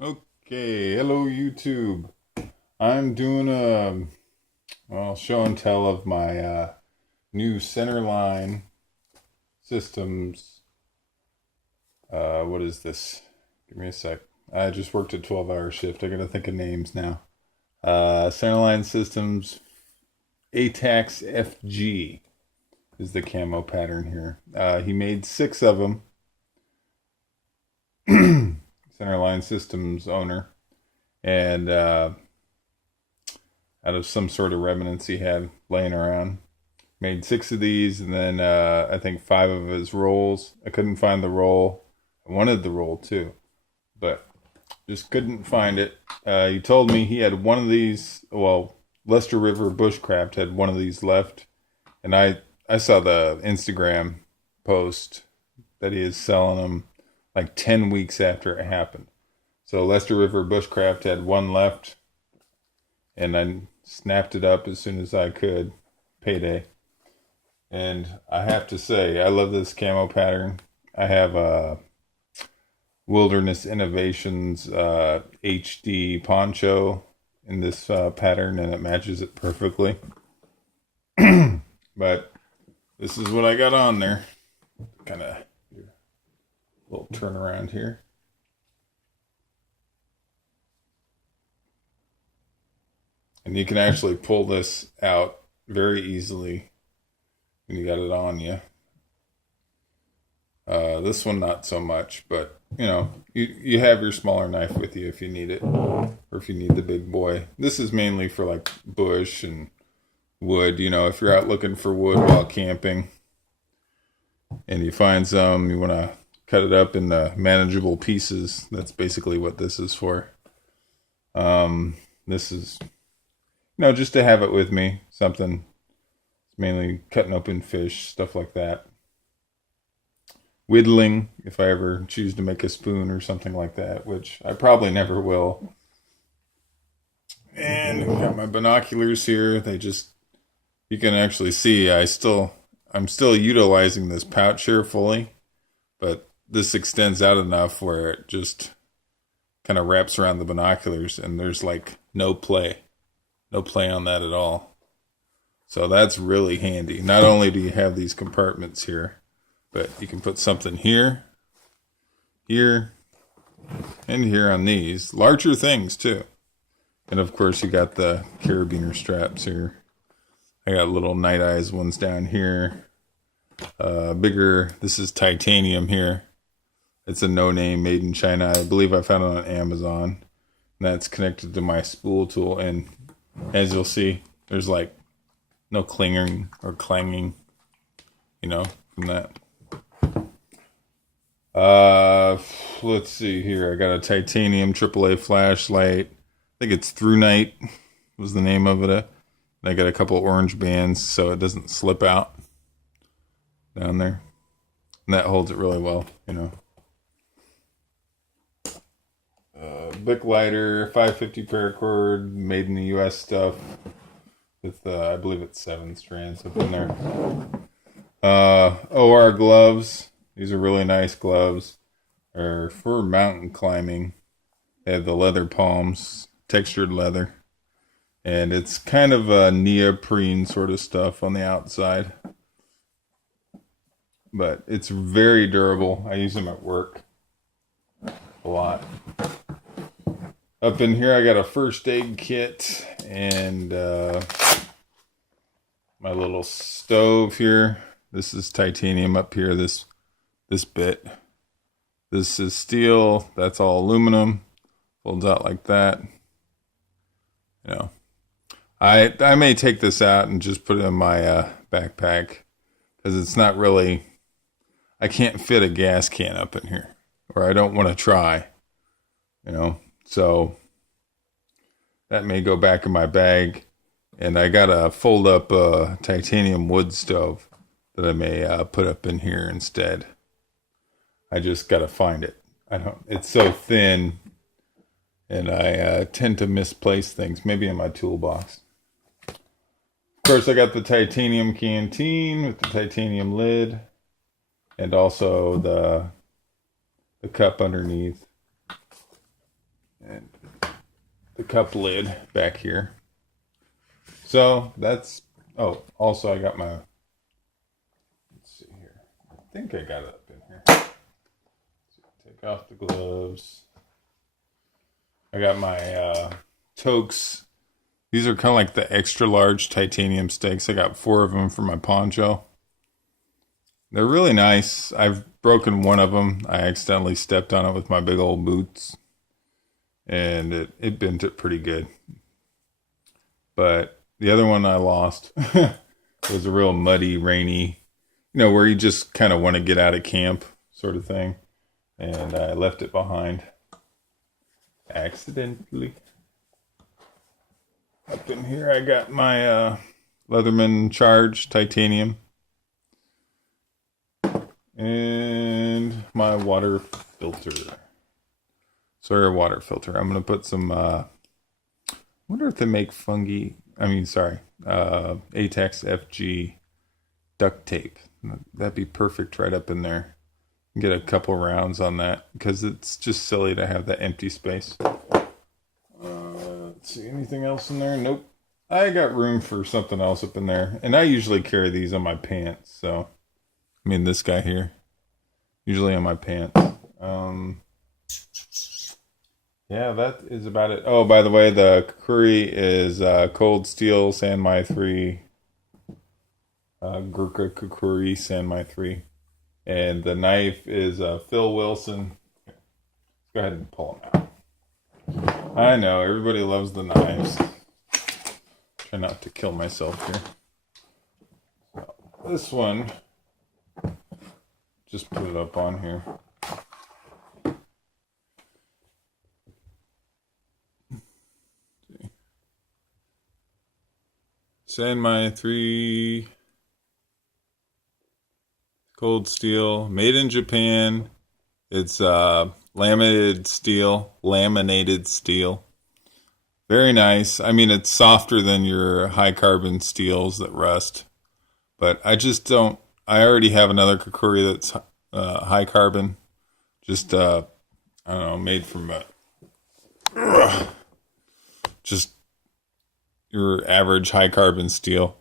Okay, hello YouTube. I'm doing a show and tell of my new Centerline systems. What is this? Give me a sec. I just worked a 12-hour shift. I gotta think of names now. Centerline Systems ATAX FG is the camo pattern here. He made 6 of them. Centerline Systems owner, and out of some sort of remnants he had laying around. Made 6 of these, and then I think 5 of his rolls. I couldn't find the roll. I wanted the roll too, but just couldn't find it. He told me he had one of these. Well, Lester River Bushcraft had one of these left, and I saw the Instagram post that he is selling them like 10 weeks after it happened. So Lester River Bushcraft had one left, and I snapped it up as soon as I could. Payday. And I have to say, I love this camo pattern. I have Wilderness Innovations HD poncho in this pattern, and it matches it perfectly. But this is what I got on there. Kind of little turnaround here. And you can actually pull this out very easily when you got it on you. This one not so much, but you have your smaller knife with you if you need it, or if you need the big boy. This is mainly for like bush and wood. If you're out looking for wood while camping, and you find some, you want to cut it up into manageable pieces. That's basically what this is for. This is just to have it with me. Something, mainly cutting open fish, stuff like that. Whittling, if I ever choose to make a spoon or something like that, which I probably never will. And I've got my binoculars here. You can actually see I'm still utilizing this pouch here fully, but this extends out enough where it just kind of wraps around the binoculars, and there's like no play on that at all. So that's really handy. Not only do you have these compartments here, but you can put something here, here, and here on these. Larger things, too. And, of course, you got the carabiner straps here. I got little night eyes ones down here. Bigger, this is titanium here. It's a no-name made in China. I believe I found it on Amazon. And that's connected to my spool tool. And as you'll see, there's like no clinging or clanging, from that. Let's see here. I got a titanium AAA flashlight. I think it's Through Night was the name of it. And I got a couple orange bands so it doesn't slip out down there. And that holds it really well, Bic lighter, 550 paracord, made in the U.S. stuff. With, I believe it's 7 strands up in there. OR gloves. These are really nice gloves. They're for mountain climbing. They have the leather palms, textured leather. And it's kind of a neoprene sort of stuff on the outside. But it's very durable. I use them at work a lot. Up in here, I got a first aid kit and my little stove here. This is titanium up here, this bit. This is steel. That's all aluminum. Folds out like that. I may take this out and just put it in my backpack because it's not really. I can't fit a gas can up in here, or I don't want to try. So that may go back in my bag. And I got a fold up titanium wood stove that I may put up in here instead. I just got to find it. It's so thin, and I tend to misplace things, maybe in my toolbox. Of course, I got the titanium canteen with the titanium lid, and also the cup underneath. the cup lid back here. So that's, oh, also I got my, let's see here. I think I got it up in here. Take off the gloves. I got my toques. These are kind of like the extra large titanium stakes. I got 4 of them for my poncho. They're really nice. I've broken one of them. I accidentally stepped on it with my big old boots. And it bent it pretty good. But the other one I lost. It was a real muddy, rainy, where you just kind of want to get out of camp sort of thing. And I left it behind. Accidentally. Up in here I got my Leatherman Charge titanium. And my water filter. Sorry, water filter. I'm going to put some, I wonder if they make Atex FG duct tape. That'd be perfect right up in there. Get a couple rounds on that because it's just silly to have that empty space. Let's see, anything else in there? Nope. I got room for something else up in there. And I usually carry these on my pants. So, this guy here. Usually on my pants. Yeah, that is about it. Oh, by the way, the Kukuri is Cold Steel Sanmai 3. Gurkha Kukuri Sanmai 3. And the knife is Phil Wilson. Go ahead and pull them out. I know, everybody loves the knives. Try not to kill myself here. So, this one, just put it up on here. Sanmai 3 Cold Steel, made in Japan. It's laminated steel. Very nice. It's softer than your high carbon steels that rust. But I just don't, I already have another Kukuri that's high carbon. Just, I don't know, made from just your average high carbon steel,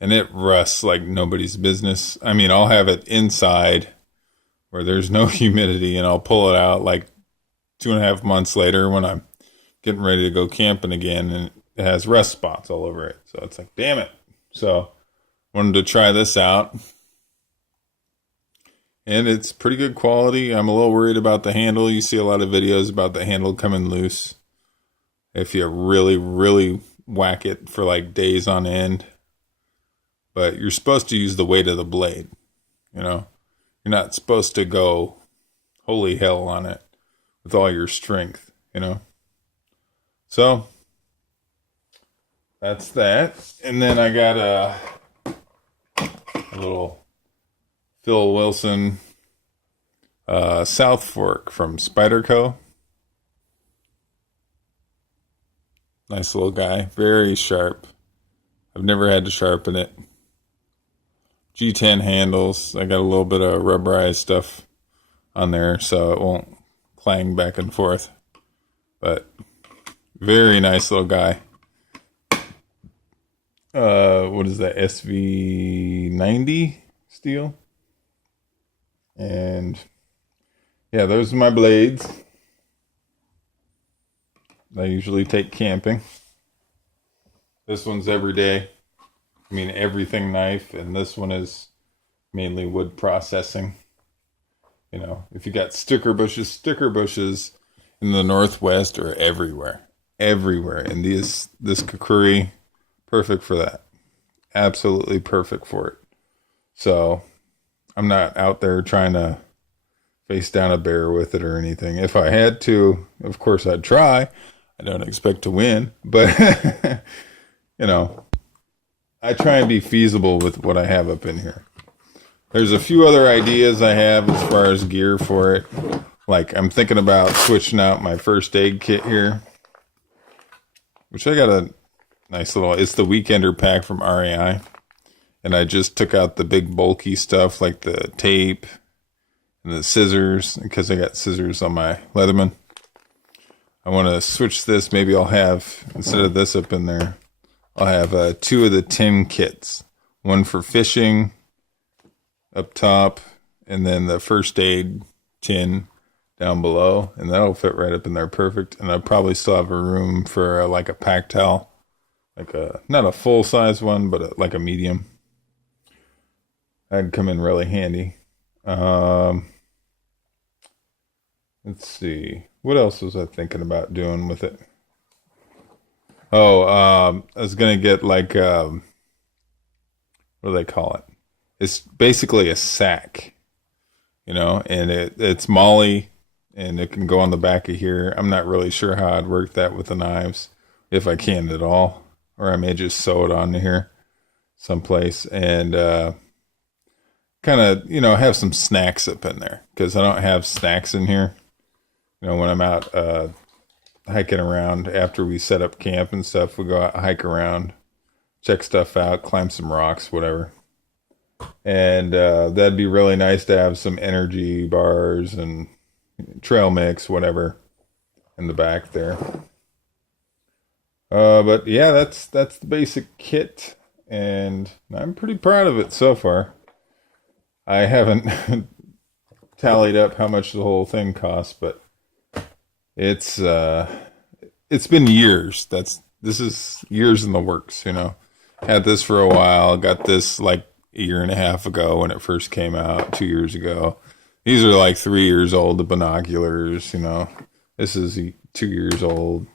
and it rusts like nobody's business. I'll have it inside where there's no humidity, and I'll pull it out like 2.5 months later when I'm getting ready to go camping again, and it has rust spots all over it. So it's like, damn it. So wanted to try this out, and it's pretty good quality. I'm a little worried about the handle. You see a lot of videos about the handle coming loose if you really, really whack it for like days on end. But you're supposed to use the weight of the blade. You're not supposed to go holy hell on it with all your strength, So that's that. And then I got a little Phil Wilson South Fork from Spyderco. Nice little guy, very sharp. I've never had to sharpen it. G10 handles. I got a little bit of rubberized stuff on there so it won't clang back and forth. But very nice little guy. What is that? SV90 steel. And yeah, those are my blades. I usually take camping. This one's every day. Everything knife, and this one is mainly wood processing. If you got sticker bushes in the Northwest are everywhere. And this Kukuri, perfect for that. Absolutely perfect for it. So I'm not out there trying to face down a bear with it or anything. If I had to, of course I'd try. I don't expect to win, but I try and be feasible with what I have up in here. There's a few other ideas I have as far as gear for it. Like I'm thinking about switching out my first aid kit here, which I got a nice little, it's the Weekender pack from REI. And I just took out the big bulky stuff like the tape and the scissors because I got scissors on my Leatherman. I want to switch this. Maybe I'll have, instead of this up in there, I'll have 2 of the tin kits. One for fishing up top, and then the first aid tin down below, and that'll fit right up in there perfect. And I probably still have a room for like a pack towel, like a, not a full size one, but like a medium. That'd come in really handy. Let's see. What else was I thinking about doing with it? Oh, I was gonna get like what do they call it? It's basically a sack, and it's Molly, and it can go on the back of here. I'm not really sure how I'd work that with the knives, if I can at all, or I may just sew it on here someplace and kind of have some snacks up in there, because I don't have snacks in here. When I'm out hiking around after we set up camp and stuff, we go out, hike around, check stuff out, climb some rocks, whatever. And that'd be really nice to have some energy bars and trail mix, whatever, in the back there. But yeah, that's the basic kit, and I'm pretty proud of it so far. I haven't tallied up how much the whole thing costs, but it's been years. This is years in the works, Had this for a while, got this like a year and a half ago when it first came out, 2 years ago. These are like 3 years old, the binoculars, This is 2 years old.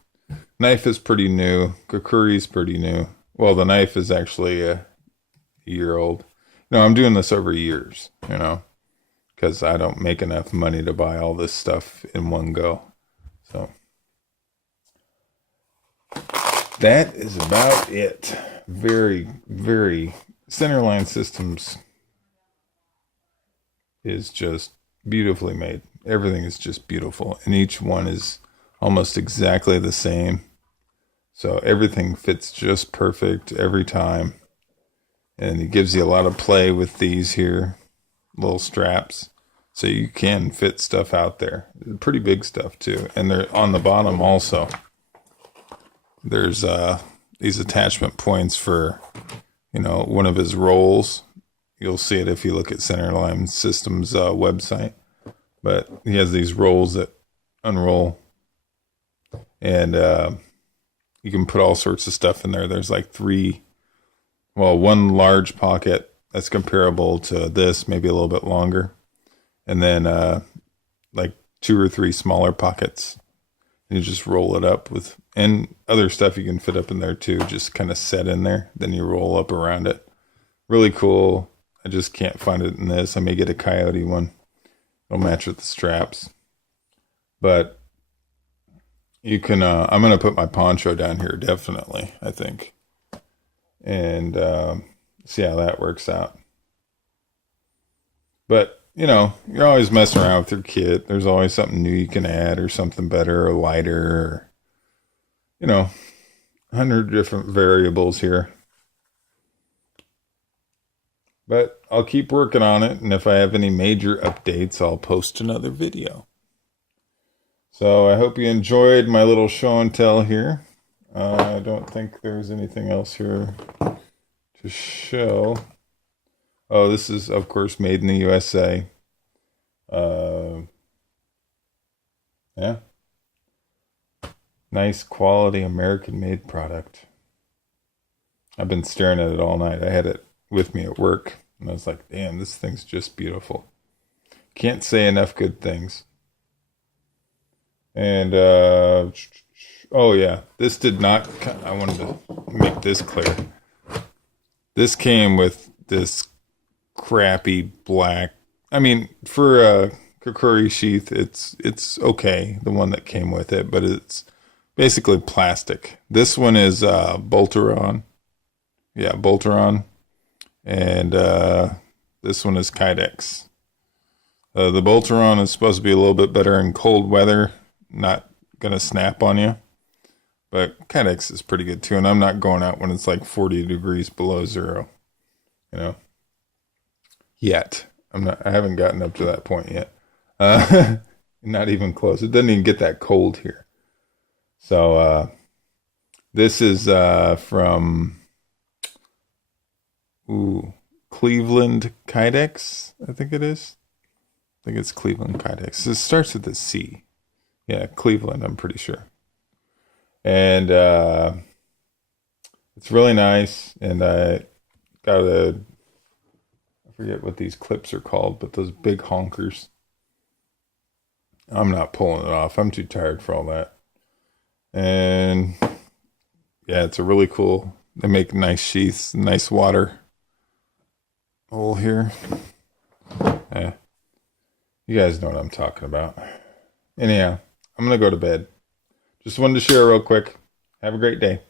Knife is pretty new. Kukuri's pretty new. Well, the knife is actually a year old. I'm doing this over years, because I don't make enough money to buy all this stuff in one go. So that is about it. Very, very Centerline Systems is just beautifully made. Everything is just beautiful, and each one is almost exactly the same. So everything fits just perfect every time. And it gives you a lot of play with these here little straps, so you can fit stuff out there. Pretty big stuff too. And they're on the bottom also. There's these attachment points for one of his rolls. You'll see it if you look at Centerline Systems website. But he has these rolls that unroll, and you can put all sorts of stuff in there. There's like one large pocket that's comparable to this, maybe a little bit longer, and then like 2 or 3 smaller pockets. And you just roll it up with, and other stuff you can fit up in there too, just kind of set in there. Then you roll up around it. Really cool. I just can't find it in this. I may get a coyote one. It'll match with the straps. But you can, I'm going to put my poncho down here, definitely, I think. And see how that works out. But, you're always messing around with your kit. There's always something new you can add, or something better or lighter, or, 100 different variables here. But I'll keep working on it, and if I have any major updates, I'll post another video. So I hope you enjoyed my little show and tell here. I don't think there's anything else here to show. Oh, this is, of course, made in the USA. Yeah. Nice quality American-made product. I've been staring at it all night. I had it with me at work, and I was like, damn, this thing's just beautiful. Can't say enough good things. And, oh yeah, this did not, I wanted to make this clear. This came with this crappy black, for a Kukuri sheath, it's okay, the one that came with it, but it's basically plastic. This one is Bolteron. Yeah, Bolteron. And this one is Kydex. The Bolteron is supposed to be a little bit better in cold weather, not gonna snap on you. But Kydex is pretty good too, and I'm not going out when it's like 40 degrees below zero. Yet. I haven't gotten up to that point yet. Not even close. It doesn't even get that cold here. So this is from Cleveland Kydex, I think it is. I think it's Cleveland Kydex. It starts with a C. Yeah, Cleveland, I'm pretty sure. And it's really nice. And I got I forget what these clips are called, but those big honkers. I'm not pulling it off. I'm too tired for all that. And yeah, it's a really cool. They make nice sheaths, nice water hole here. Yeah, you guys know what I'm talking about. Anyhow, I'm gonna go to bed. Just wanted to share real quick. Have a great day.